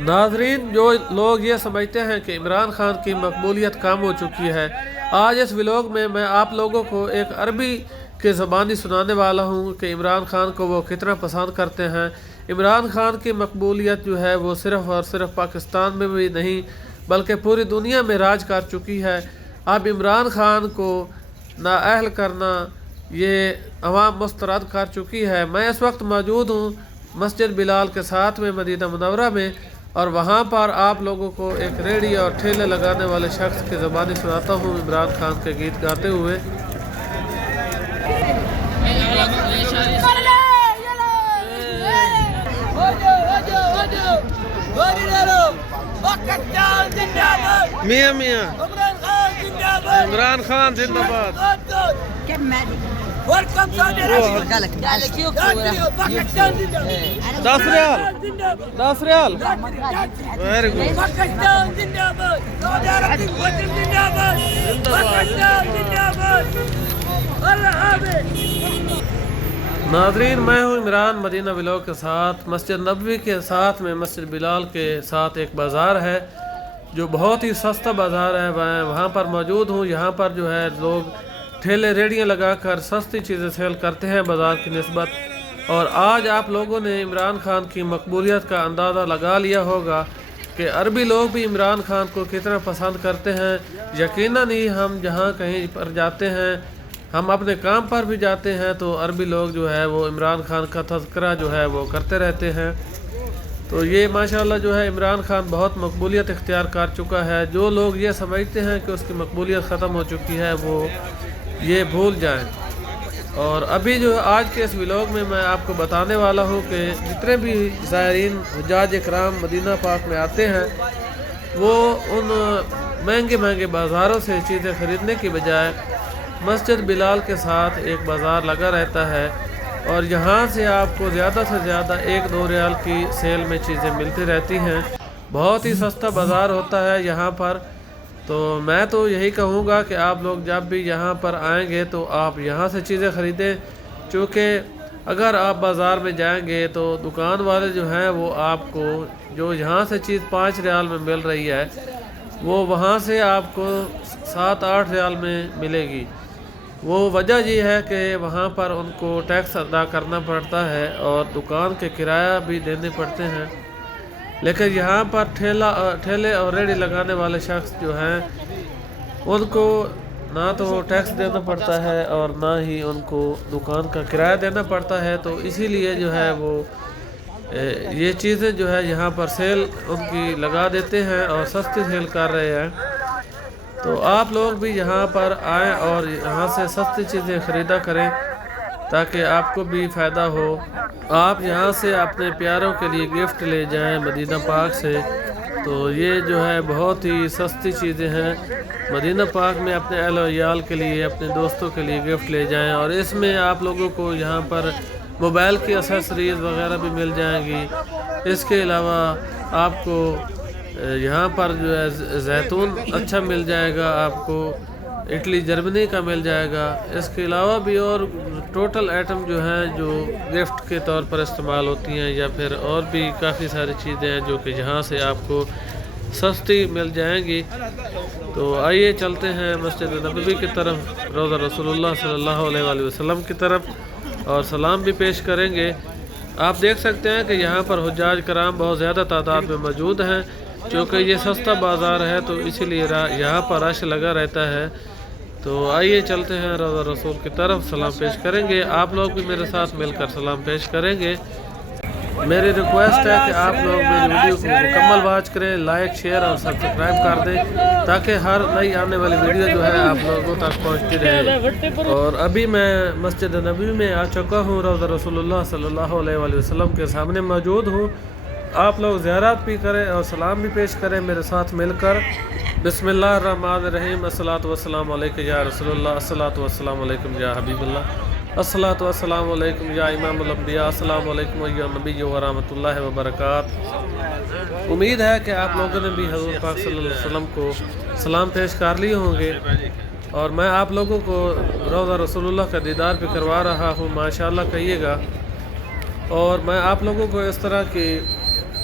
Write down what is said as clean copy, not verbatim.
ناظرین، جو لوگ یہ سمجھتے ہیں کہ عمران خان کی مقبولیت کم ہو چکی ہے، آج اس ولاگ میں میں آپ لوگوں کو ایک عربی کی زبانی سنانے والا ہوں کہ عمران خان کو وہ کتنا پسند کرتے ہیں۔ عمران خان کی مقبولیت جو ہے وہ صرف اور صرف پاکستان میں بھی نہیں بلکہ پوری دنیا میں راج کر چکی ہے۔ اب عمران خان کو نااہل کرنا یہ عوام مسترد کر چکی ہے۔ میں اس وقت موجود ہوں مسجد بلال کے ساتھ میں مدینہ منورہ میں، اور وہاں پر آپ لوگوں کو ایک ریڑھی اور ٹھیلے لگانے والے شخص کی زبانی سناتا ہوں عمران خان کے گیت گاتے ہوئے۔ میاں میاں عمران خان زندہ باد۔ 10 ریال 10 ریال ویری گڈ۔ ناظرین، میں ہوں عمران مدینہ ولاگ کے ساتھ۔ مسجد نبوی کے ساتھ میں مسجد بلال کے ساتھ ایک بازار ہے جو بہت ہی سستا بازار ہے، میں وہاں پر موجود ہوں۔ یہاں پر جو ہے لوگ ٹھیلے ریڑیاں لگا کر سستی چیزیں سیل کرتے ہیں بازار کی نسبت، اور آج آپ لوگوں نے عمران خان کی مقبولیت کا اندازہ لگا لیا ہوگا کہ عربی لوگ بھی عمران خان کو کتنا پسند کرتے ہیں۔ یقیناً ہی ہم جہاں کہیں پر جاتے ہیں، ہم اپنے کام پر بھی جاتے ہیں تو عربی لوگ جو ہے وہ عمران خان کا تذکرہ جو ہے وہ کرتے رہتے ہیں۔ تو یہ ماشاءاللہ جو ہے عمران خان بہت مقبولیت اختیار کر چکا ہے۔ جو لوگ یہ سمجھتے ہیں کہ اس کی مقبولیت ختم ہو چکی ہے وہ یہ بھول جائیں۔ اور ابھی جو آج کے اس ولاگ میں میں آپ کو بتانے والا ہوں کہ جتنے بھی زائرین حجاج اکرام مدینہ پاک میں آتے ہیں وہ ان مہنگے مہنگے بازاروں سے چیزیں خریدنے کی بجائے مسجد بلال کے ساتھ ایک بازار لگا رہتا ہے، اور یہاں سے آپ کو زیادہ سے زیادہ 1-2 ریال کی سیل میں چیزیں ملتی رہتی ہیں۔ بہت ہی سستا بازار ہوتا ہے یہاں پر۔ تو میں تو یہی کہوں گا کہ آپ لوگ جب بھی یہاں پر آئیں گے تو آپ یہاں سے چیزیں خریدیں، چونکہ اگر آپ بازار میں جائیں گے تو دکان والے جو ہیں وہ آپ کو جو یہاں سے چیز 5 ریال میں مل رہی ہے وہ وہاں سے آپ کو 7-8 ریال میں ملے گی۔ وہ وجہ یہ ہے کہ وہاں پر ان کو ٹیکس ادا کرنا پڑتا ہے اور دکان کے کرایہ بھی دینے پڑتے ہیں، لیکن یہاں پر ٹھیلے اور ریڑھی لگانے والے شخص جو ہیں ان کو نہ تو ٹیکس دینا پڑتا ہے اور نہ ہی ان کو دکان کا کرایہ دینا پڑتا ہے، تو اسی لیے جو ہے وہ یہ چیزیں جو ہے یہاں پر سیل ان کی لگا دیتے ہیں اور سستی سیل کر رہے ہیں۔ تو آپ لوگ بھی یہاں پر آئیں اور یہاں سے سستی چیزیں خریدا کریں تاکہ آپ کو بھی فائدہ ہو۔ آپ یہاں سے اپنے پیاروں کے لیے گفٹ لے جائیں مدینہ پاک سے، تو یہ جو ہے بہت ہی سستی چیزیں ہیں۔ مدینہ پاک میں اپنے اہل و عیال کے لیے، اپنے دوستوں کے لیے گفٹ لے جائیں، اور اس میں آپ لوگوں کو یہاں پر موبائل کی اسیسریز وغیرہ بھی مل جائیں گی۔ اس کے علاوہ آپ کو یہاں پر جو ہے زیتون اچھا مل جائے گا، آپ کو اٹلی جرمنی کا مل جائے گا۔ اس کے علاوہ بھی اور ٹوٹل آئٹم جو ہیں جو گفٹ کے طور پر استعمال ہوتی ہیں، یا پھر اور بھی کافی ساری چیزیں ہیں جو کہ یہاں سے آپ کو سستی مل جائیں گی۔ تو آئیے چلتے ہیں مسجد نبوی کی طرف، روضہ رسول اللہ صلی اللہ علیہ وآلہ وسلم کی طرف، اور سلام بھی پیش کریں گے۔ آپ دیکھ سکتے ہیں کہ یہاں پر حجاج کرام بہت زیادہ تعداد میں موجود ہیں، چونکہ یہ سستا بازار ہے تو اسی لیے یہاں پر رش لگا رہتا ہے۔ تو آئیے چلتے ہیں روضہ رسول کی طرف، سلام پیش کریں گے۔ آپ لوگ بھی میرے ساتھ مل کر سلام پیش کریں گے۔ میری ریکویسٹ ہے کہ آپ لوگ میری ویڈیو کو مکمل واچ کریں، لائک، شیئر اور سبسکرائب کر دیں تاکہ ہر نئی آنے والی ویڈیو جو ہے آپ لوگوں تک پہنچتی رہے۔ اور ابھی میں مسجد نبوی میں آ چکا ہوں، روضہ رسول اللہ صلی اللہ علیہ وآلہ وسلم کے سامنے موجود ہوں۔ آپ لوگ زیارت بھی کریں اور سلام بھی پیش کریں میرے ساتھ مل کر۔ بسم اللہ الرحمن الرحیم، الصلاۃ والسلام علیکم یا رسول اللہ، الصلاۃ والسلام علیکم یا حبیب اللہ، الصلاۃ والسلام علیکم یا امام الانبیاء، السلام علیکم ایھا النبی ورحمۃ اللہ وبرکاتہ۔ امید ہے کہ آپ لوگوں نے بھی حضور پاک صلی اللہ علیہ وسلم کو سلام پیش کر لیے ہوں گے، اور میں آپ لوگوں کو روضہ رسول اللہ کا دیدار بھی کروا رہا ہوں، ماشاءاللہ کہیے گا۔ اور میں آپ لوگوں کو اس طرح کی